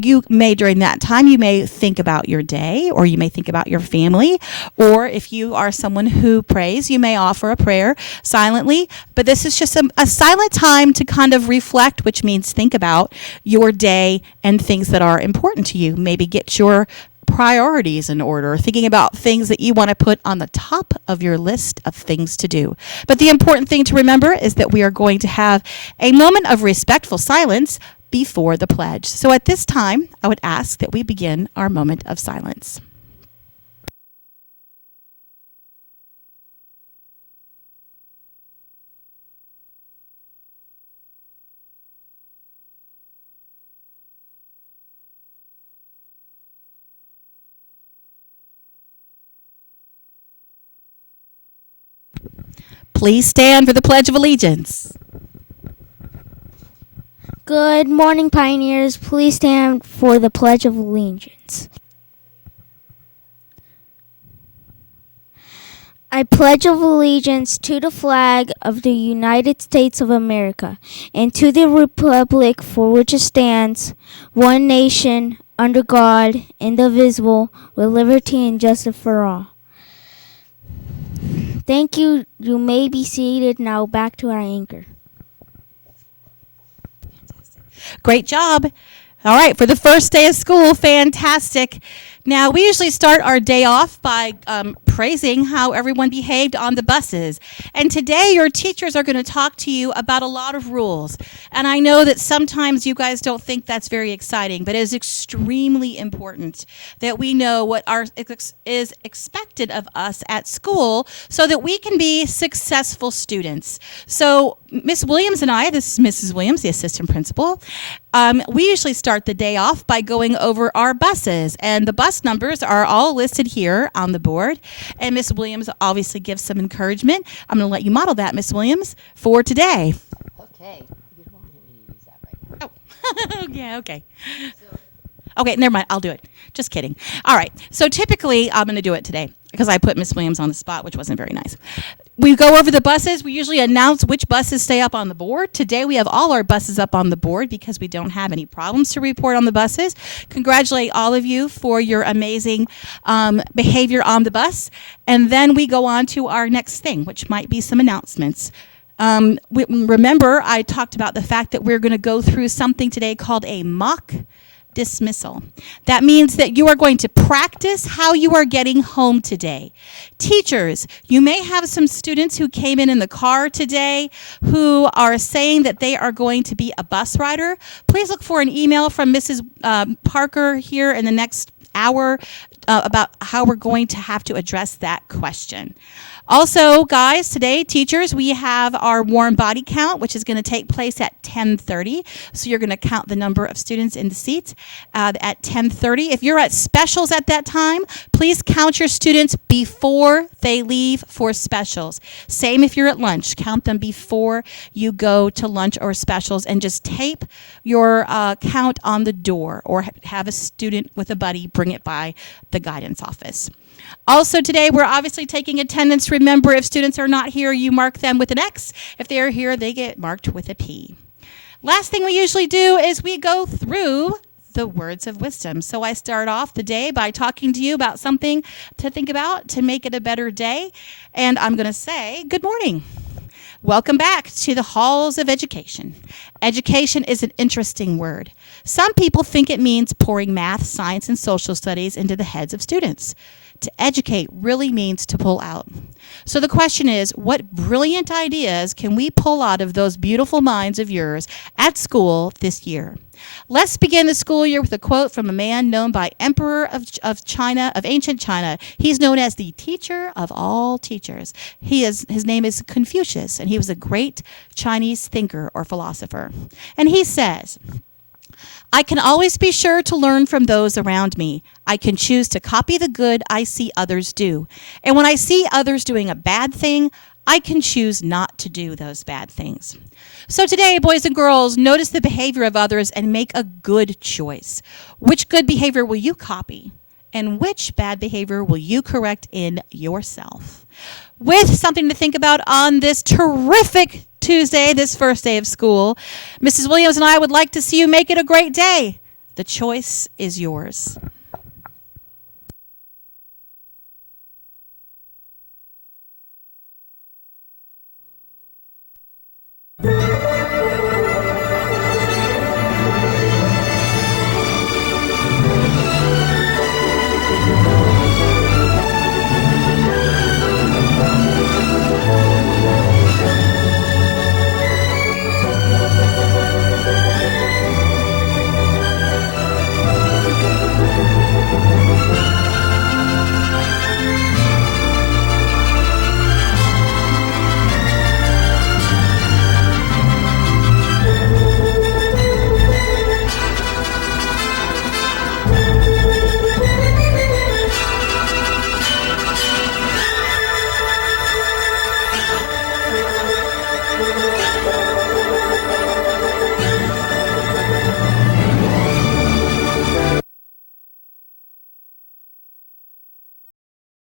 You may, during that time, you may think about your day, or you may think about your family, or if you are someone who prays, you may offer a prayer silently. But this is just a silent time to kind of reflect, which means think about your day and things that are important to you. Maybe get your priorities in order, thinking about things that you want to put on the top of your list of things to do. But the important thing to remember is that we are going to have a moment of respectful silence before the pledge. So at this time, I would ask that we begin our moment of silence. Please stand for the Pledge of Allegiance. Good morning, pioneers. Please stand for the Pledge of Allegiance. I pledge allegiance to the flag of the United States of America and to the republic for which it stands, one nation, under God, indivisible, with liberty and justice for all. Thank you. You may be seated now. Back to our anchor. Great job. All right, for the first day of school, fantastic. Now, we usually start our day off by praising how everyone behaved on the buses. And today, your teachers are going to talk to you about a lot of rules. And I know that sometimes you guys don't think that's very exciting, but it is extremely important that we know what is expected of us at school so that we can be successful students. So, Miss Williams and I, this is Mrs. Williams, the assistant principal, we usually start the day off by going over our buses, and the bus numbers are all listed here on the board, and Miss Williams obviously gives some encouragement. I'm going to let you model that, Miss Williams, for today. Okay. You don't want me to use that right now. Oh, yeah, okay. Okay, never mind, I'll do it. Just kidding. All right, so typically I'm going to do it today because I put Miss Williams on the spot, which wasn't very nice. We go over the buses. We usually announce which buses stay up on the board. Today we have all our buses up on the board because we don't have any problems to report on the buses. Congratulate all of you for your amazing behavior on the bus. And then we go on to our next thing, which might be some announcements. Remember, I talked about the fact that we're going to go through something today called a mock dismissal. That means that you are going to practice how you are getting home today. Teachers, you may have some students who came in the car today who are saying that they are going to be a bus rider. Please look for an email from Mrs. Parker here in the next hour about how we're going to have to address that question. Also, guys, today, teachers, we have our warm body count, which is going to take place at 10:30. So you're going to count the number of students in the seats at 10:30. If you're at specials at that time, please count your students before they leave for specials. Same if you're at lunch. Count them before you go to lunch or specials, and just tape your count on the door, or have a student with a buddy bring it by the guidance office. Also today, we're obviously taking attendance. Remember, if students are not here, you mark them with an X. If they are here, they get marked with a P. Last thing we usually do is we go through the words of wisdom. So I start off the day by talking to you about something to think about to make it a better day. And I'm going to say, good morning. Welcome back to the halls of education. Education is an interesting word. Some people think it means pouring math, science, and social studies into the heads of students. To educate really means to pull out. So the question is, what brilliant ideas can we pull out of those beautiful minds of yours at school this year? Let's begin the school year with a quote from a man known by Emperor of China, of ancient China. He's known as the teacher of all teachers. His name is Confucius, and he was a great Chinese thinker or philosopher. And he says, I can always be sure to learn from those around me. I can choose to copy the good I see others do. And when I see others doing a bad thing, I can choose not to do those bad things. So today, boys and girls, notice the behavior of others and make a good choice. Which good behavior will you copy? And which bad behavior will you correct in yourself? With something to think about on this terrific Tuesday, this first day of school, Mrs. Williams and I would like to see you make it a great day. The choice is yours.